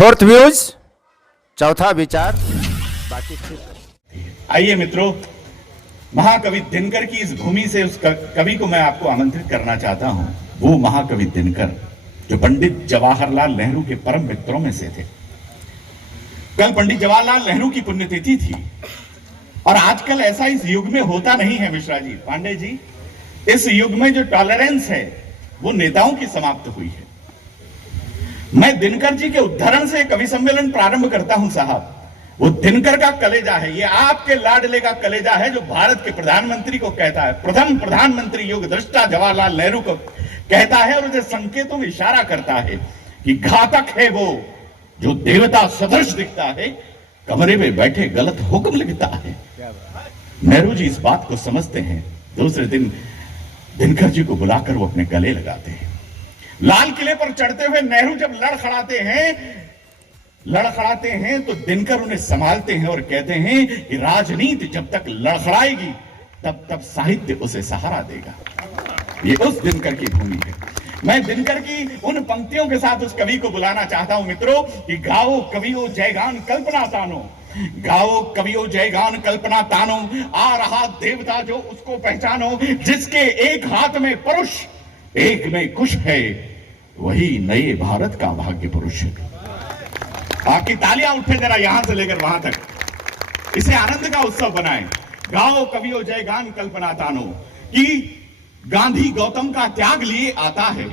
Fourth views, चौथा विचार, बाकी आइए मित्रों, महाकवि दिनकर की इस भूमि से उस कवि को मैं आपको आमंत्रित करना चाहता हूं। वो महाकवि दिनकर जो पंडित जवाहरलाल नेहरू के परम मित्रों में से थे। कल पंडित जवाहरलाल नेहरू की पुण्यतिथि थी और आजकल ऐसा इस युग में होता नहीं है मिश्रा जी, पांडे जी। इस युग में जो टॉलरेंस है वो नेताओं की समाप्त हुई है। मैं दिनकर जी के उद्धरण से कवि सम्मेलन प्रारंभ करता हूं साहब। वो दिनकर का कलेजा है, ये आपके लाडले का कलेजा है जो भारत के प्रधानमंत्री को कहता है, प्रथम प्रधानमंत्री युग दृष्टा जवाहरलाल नेहरू को कहता है और उसे संकेतों में इशारा करता है कि घातक है वो जो देवता सदृश दिखता है, कमरे में बैठे गलत हुक्म लिखता है। नेहरू जी इस बात को समझते हैं। दूसरे दिन दिनकर जी को बुलाकर वो अपने गले लगाते हैं। लाल किले पर चढ़ते हुए नेहरू जब लड़खड़ाते हैं तो दिनकर उन्हें संभालते हैं और कहते हैं कि राजनीति जब तक लड़खड़ाएगी तब तक साहित्य उसे सहारा देगा। ये उस दिनकर की भूमि है। मैं दिनकर की उन पंक्तियों के साथ उस कवि को बुलाना चाहता हूं मित्रों कि गाओ कवियो जयगान कल्पना तानो, गाओ कवियो जयगान कल्पना तानो, आ रहा देवता जो उसको पहचानो, जिसके एक हाथ में पुरुष एक में कुश है, वही नए भारत का भाग्य पुरुष है। आपकी तालियां उठे जरा यहां से लेकर वहां तक, इसे आनंद का उत्सव बनाएं। गाओ कवियो जयगान कल्पना तानो कि गांधी गौतम का त्याग लिए आता है,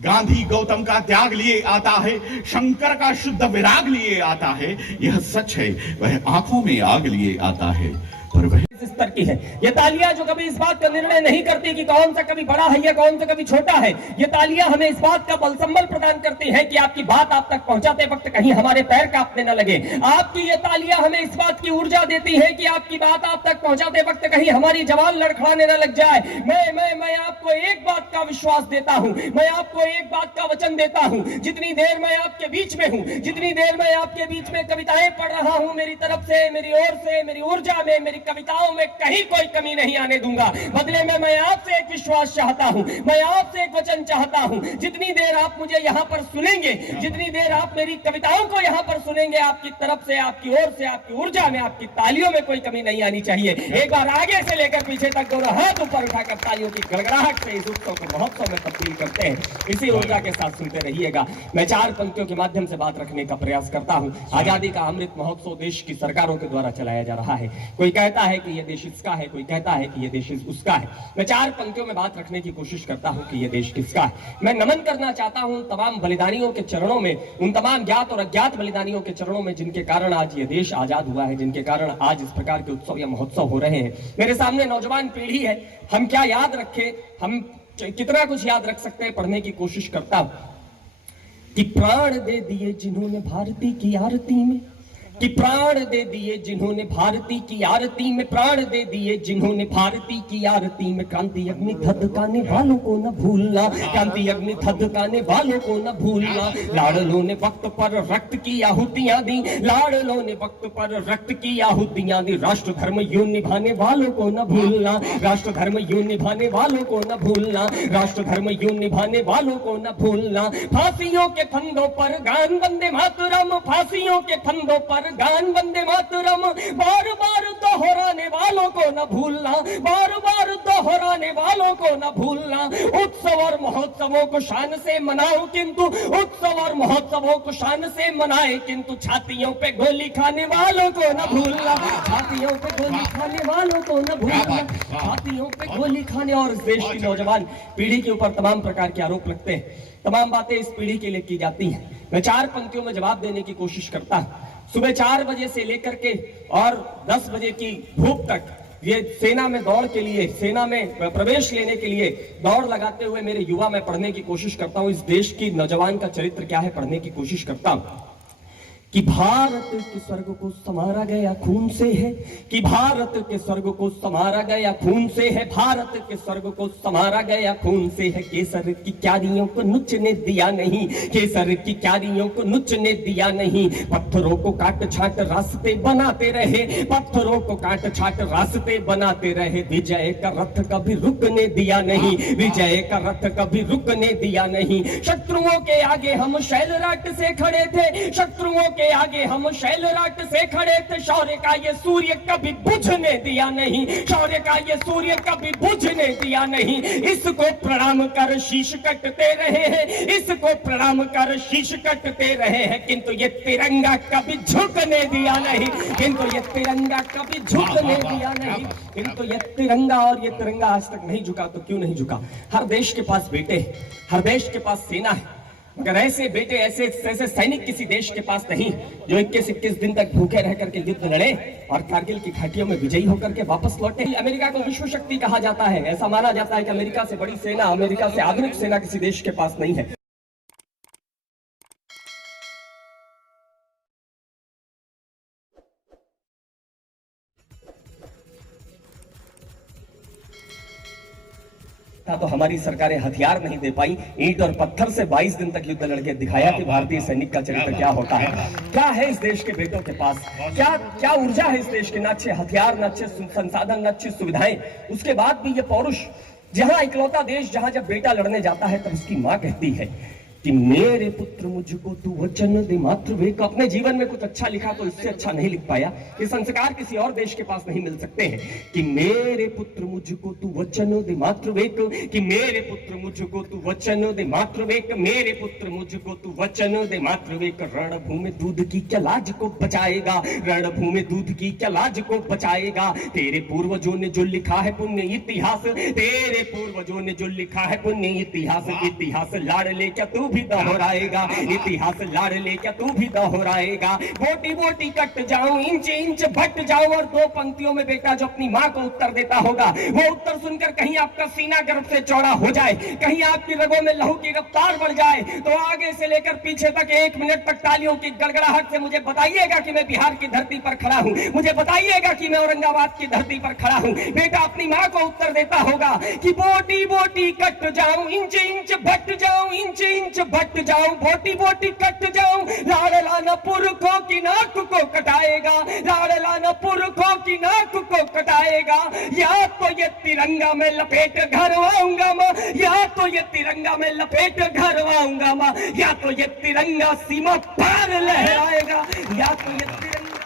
गांधी गौतम का त्याग लिए आता है, शंकर का शुद्ध विराग लिए आता है। यह सच है, वह आंखों में आग लिए आता है, पर वह स्तर की है। ये तालियां जो कभी इस बात का निर्णय नहीं करती कि कौन सा कभी बड़ा है या कौन सा कभी छोटा है, ये तालियां हमें इस बात का बलसंबल प्रदान करती हैं कि आपकी बात आप तक पहुंचाते वक्त कहीं हमारे पैर कांपने न लगे। आपकी ये तालियां हमें इस बात की ऊर्जा देती है कि आपकी बात आप तक पहुंचाते वक्त कहीं हमारी जवान लड़खड़ाने न लग जाए। मैं आपको एक बात का विश्वास देता हूं, मैं आपको एक बात का वचन देता हूं, जितनी देर मैं आपके बीच में हूं, जितनी देर मैं आपके बीच में कविताएं पढ़ रहा हूं, मेरी तरफ से, मेरी ओर से, मेरी ऊर्जा में, मेरी कविताओं में कहीं कोई कमी नहीं आने दूंगा। बदले में मैं आपसे एक विश्वास चाहता हूं, मैं आपसे एक वचन चाहता हूं। जितनी देर आप मुझे यहां पर सुनेंगे, जितनी देर आप मेरी कविताओं को यहां पर सुनेंगे, आपकी तरफ से, आपकी ओर से, आपकी ऊर्जा में, आपकी तालियों में कोई कमी नहीं आनी चाहिए। एक बार आगे से लेकर पीछे तक दोनों हाथ ऊपर उठाकर तालियों की गड़गड़ाहट से इस उत्सव को महोत्सव में तब्दील करते हैं। इसी ऊर्जा के साथ सुनते रहिएगा। मैं 4 पंक्तियों के माध्यम से बात रखने का प्रयास करता हूं। आजादी का अमृत महोत्सव देश की सरकारों के द्वारा चलाया जा रहा है। कोई कहता है कि यह देश इसका है, कोई कहता है कि यह देश उसका है। मैं 4 पंक्तियों में बात रखने की कोशिश करता हूं कि यह देश किसका है। मैं नमन करना चाहता हूं तमाम बलिदानियों के चरणों में, उन तमाम ज्ञात और अज्ञात बलिदानियों के चरणों में जिनके कारण आज यह देश आजाद हुआ है, जिनके कारण आज इस प्रकार के उत्सव या महोत्सव हो रहे हैं। मेरे सामने नौजवान पीढ़ी है, हम क्या याद रखें, हम कितना कुछ याद रख सकते हैं, पढ़ने की कोशिश करता हूं कि प्राण दे दिए जिन्होंने भारती की आरती में, कि प्राण दे दिए जिन्होंने भारती की आरती में, प्राण दे दिए जिन्होंने भारती की आरती में, क्रांति अग्नि धधकाने वालों को न भूलना, क्रांति अग्नि धधकाने वालों को न भूलना। लाडलों ने वक्त पर रक्त की आहुतियां दी, लाडलों ने वक्त पर रक्त की आहुतियां दी। राष्ट्र धर्म यूं निभाने वालों को न भूलना, राष्ट्र धर्म यूं निभाने वालों को न भूलना, राष्ट्र धर्म यूं निभाने वालों को न भूलना। फांसियों के फंदों पर गान वंदे मातरम, फांसियों के फंदों पर गान वंदे मातरम, बार बार दोहराने वालों को न भूलना, बार बार दोहराने वालों को न भूलना। उत्सव और महोत्सवों को शान से मनाओ, किंतु उत्सव और महोत्सवों को शान से मनाए, किंतु छातियों पे गोली खाने वालों को न भूलना, छातियों पे गोली खाने वालों को न भूलना, छातियों पे गोली खाने। और इस देश की नौजवान पीढ़ी के ऊपर तमाम प्रकार के आरोप लगते हैं, तमाम बातें इस पीढ़ी के लिए की जाती हैं। मैं 4 पंक्तियों में जवाब देने की कोशिश करता हूं। सुबह 4 बजे से लेकर के और 10 बजे की धूप तक ये सेना में दौड़ के लिए, सेना में प्रवेश लेने के लिए दौड़ लगाते हुए मेरे युवा में पढ़ने की कोशिश करता हूं। इस देश की नौजवान का चरित्र क्या है, पढ़ने की कोशिश करता हूं कि भारत के स्वर्ग को संवारा गया खून से है, कि भारत के स्वर्ग को संवारा गया खून से है, भारत के स्वर्ग को संवारा गया खून से है। केसर की क्यारियों को नुचने दिया नहीं, केसर की क्यारियों को नुचने दिया नहीं। पत्थरों को काट छाट रास्ते बनाते रहे, पत्थरों को काट छाट रास्ते बनाते रहे। विजय का रथ कभी रुकने दिया नहीं, विजय का रथ कभी रुकने दिया नहीं। शत्रुओं के आगे हम शैलराट से खड़े थे, शत्रुओं के आगे हम शैलराट से खड़े थे। शौर्य का ये सूर्य कभी बुझने दिया नहीं, शौर्य का ये सूर्य कभी बुझने दिया नहीं। इसको प्रणाम कर शीश कटते रहे हैं, इसको प्रणाम कर शीश कटते रहे हैं, किंतु ये तिरंगा कभी झुकने दिया नहीं, किंतु ये तिरंगा कभी झुकने दिया नहीं, किंतु ये तिरंगा। और ये तिरंगा आज तक नहीं झुका तो क्यों नहीं झुका? हर देश के पास बेटे, हर देश के पास सेना है, मगर ऐसे बेटे ऐसे सैनिक किसी देश के पास नहीं जो 21-21 दिन तक भूखे रह करके युद्ध लड़े और कारगिल की घाटियों में विजयी होकर के वापस लौटे। अमेरिका को विश्व शक्ति कहा जाता है, ऐसा माना जाता है कि अमेरिका से बड़ी सेना, अमेरिका से आधुनिक सेना किसी देश के पास नहीं है। तो हमारी सरकारें हथियार नहीं दे पाई, ईंट और पत्थर से 22 दिन तक युद्ध लड़के दिखाया कि भारतीय सैनिक का चरित्र क्या होता है। क्या है इस देश के बेटों के पास, क्या ऊर्जा है इस देश की? न अच्छे हथियार, न अच्छे संसाधन, न अच्छी सुविधाएं, उसके बाद भी ये पौरुष। जहां इकलौता देश जहां जब बेटा लड़ने जाता है तब उसकी मां कहती है कि मेरे पुत्र मुझको तू वचन दे मातृवेक। अपने जीवन में कुछ अच्छा लिखा तो इससे अच्छा नहीं लिख पाया। ये संस्कार किसी और देश के पास नहीं मिल सकते हैं कि मेरे पुत्र मुझको तू वचन दे मातृवेक, कि मेरे पुत्र मुझको तू वचन दे मातृवेक, मेरे पुत्र मुझको तू वचन दे मातृवेक। रणभूमि दूध की क्या लाज को बचाएगा, रणभूमि दूध की क्या लाज को बचाएगा। तेरे पूर्वजों ने जो लिखा है पुण्य इतिहास, तेरे पूर्वजों ने जो लिखा है पुण्य इतिहास। इतिहास लाड़ ले क्या तू भी दोहराएगा, इतिहास लाड़ ले क्या तू भी दोहराएगा। बोटी बोटी कट जाऊं, इंच इंच बट जाऊं। और 2 पंक्तियों में बेटा जो अपनी मां को उत्तर देता होगा, वो उत्तर सुनकर कहीं आपका सीना गर्व से चौड़ा हो जाए, कहीं आपकी रगों में लहू की रफ्तार बढ़ जाए, तो आगे से लेकर पीछे तक 1 मिनट तक तालियों की गड़गड़ाहट से मुझे बताइएगा कि मैं बिहार की धरती पर खड़ा हूं, मुझे बताइएगा कि मैं औरंगाबाद की धरती पर खड़ा हूं। बेटा अपनी मां को उत्तर देता होगा कि बोटी बोटी कट जाऊं, इंच इंच बट जाऊं, इंच इंच बट जाऊं, बोटी बोटी कट जाऊं। लाड़ला न पुरखों की नाक को कटाएगा, लाड़ला न पुरखों की नाक को कटाएगा। या तो ये तिरंगा में लपेट घर आऊंगा मां, या तो ये तिरंगा में लपेट घर आऊंगा मां, या तो ये तिरंगा सीमा पार लहराएगा, या तो ये तिरंगा,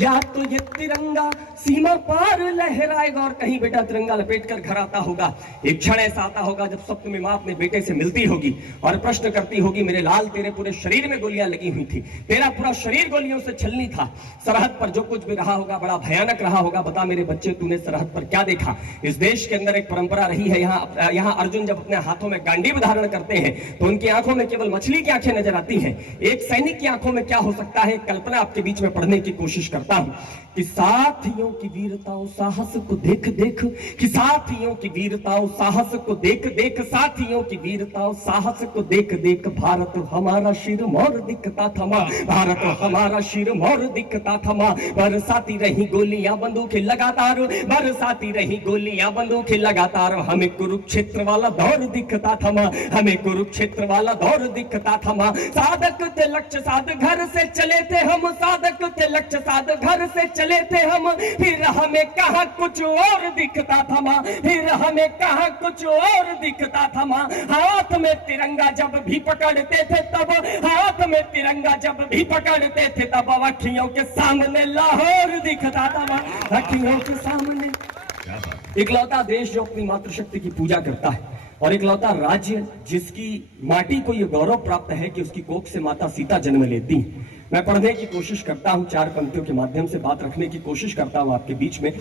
या तो ये तिरंगा सीमा पार लहराएगा। और कहीं बेटा तिरंगा लपेट कर घर आता होगा। एक क्षण ऐसा आता होगा जब स्वप्न में मां अपने बेटे से मिलती होगी और प्रश्न करती होगी, मेरे लाल तेरे पूरे शरीर में गोलियां लगी हुई थी, तेरा पूरा शरीर गोलियों से छलनी था, सरहद पर जो कुछ भी रहा होगा बड़ा भयानक रहा होगा। बता मेरे बच्चे तूने सरहद पर क्या देखा? इस देश के अंदर एक परंपरा रही है, यहाँ अर्जुन जब अपने हाथों में गांडीव धारण करते हैं तो उनकी आंखों में केवल मछली की आंखें नजर आती हैं। एक सैनिक की आंखों में क्या हो सकता है, कल्पना आपके बीच में पढ़ने की कोशिश करता हूं कि साथियों की वीरता और साहस को देख देख, कि साथियों की वीरता और साहस को देख देख, साथियों की वीरता और साहस को देख देख। भारत हमारा शिर मोर दिखता था मां, भारत हमारा शिर मोर दिखता था मां। बरसाती रही गोलियां बंदूकें लगातार, बरसाती रही गोलियां बंदूकें लगातार। हमें कुरुक्षेत्र वाला दौर दिखता था मां, हमें कुरुक्षेत्र वाला दौर दिखता था मां। साधक थे लक्ष्य साध घर से चले थे हम, साधक थे लक्ष्य साध घर से चले थे हम। फिर हमें कहां कुछ और दिखता था मां, फिर हमें कहां कुछ और दिखता था मां। हाथ में तिरंगा जब भी पकड़ते थे तब, हाथ में तिरंगा जब भी पकड़ते थे तब अखियों के सामने लाहौर दिखता था मां, अखियों के सामने। इकलौता देश जो अपनी मातृशक्ति की पूजा करता है और इकलौता राज्य जिसकी माटी को यह गौरव प्राप्त है कि उसकी कोख से माता सीता जन्म लेती है। मैं पढ़ने की कोशिश करता हूं, 4 पंक्तियों के माध्यम से बात रखने की कोशिश करता हूं आपके बीच में।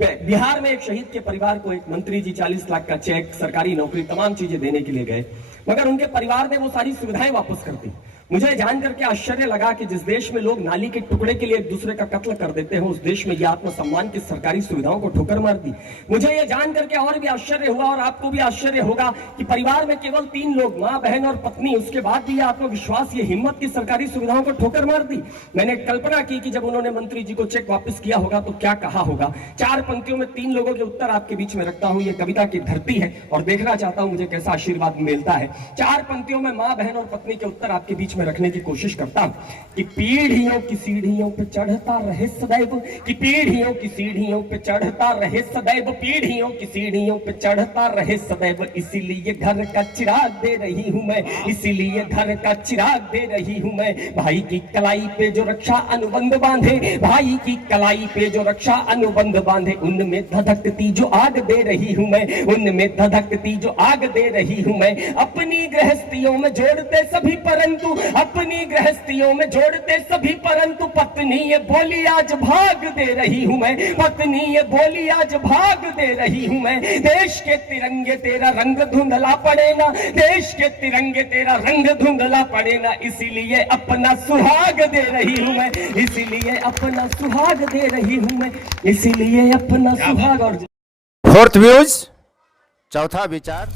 बिहार में एक शहीद के परिवार को एक मंत्री जी 40 लाख का चेक, सरकारी नौकरी, तमाम चीजें देने के लिए गए, मगर उनके परिवार ने वो सारी सुविधाएं वापस कर दी। मुझे जान करके आश्चर्य लगा कि जिस देश में लोग नाली के टुकड़े के लिए एक दूसरे का कत्ल कर देते हैं, उस देश में ये आत्मसम्मान की सरकारी सुविधाओं को ठोकर मार दी। मुझे ये जान करके और भी आश्चर्य हुआ, और आपको भी आश्चर्य होगा कि परिवार में केवल 3 लोग, माँ, बहन और पत्नी, उसके बाद भी ये आत्मविश्वास, ये हिम्मत की सरकारी सुविधाओं को ठोकर मार दी। मैंने कल्पना की कि जब उन्होंने मंत्री जी को चेक वापस किया होगा तो क्या कहा होगा। 4 पंक्तियों में 3 लोगों के उत्तर आपके बीच में रखता हूं। ये कविता की धरती है और देखना चाहता हूं मुझे कैसा आशीर्वाद मिलता है। 4 पंक्तियों में माँ, बहन और पत्नी के उत्तर आपके बीच में रखने की कोशिश करता हूं कि पीढ़ियों की सीढ़ियों पे चढ़ता रहे सदैव, कि पीढ़ियों की सीढ़ियों पे चढ़ता रहे सदैव, पीढ़ियों की सीढ़ियों पे चढ़ता रहे सदैव, इसीलिए घर का चिराग दे रही हूं मैं, इसीलिए घर का चिराग दे रही हूं मैं। भाई की कलाई पे जो रक्षा अनुबंध बांधे, भाई की कलाई पे जो रक्षा अनुबंध बांधे, उनमें धधकती जो आग दे रही हूं मैं, उनमें धधकती जो आग दे रही हूं मैं। अपनी गृहस्थियों में जोड़ते सभी परंतु, अपनी गृहस्थियों में जोड़ते सभी परंतु, पत्नी ये बोली आज भाग दे रही हूं मैं, पत्नी ये बोली आज भाग दे रही हूं मैं। देश के तिरंगे तेरा रंग धुंधला पड़े ना, देश के तिरंगे तेरा रंग धुंधला पड़े ना, इसीलिए अपना सुहाग दे रही हूं मैं, इसीलिए अपना सुहाग दे रही हूं मैं, इसीलिए अपना सुहाग। और 4th व्यूज, चौथा विचार।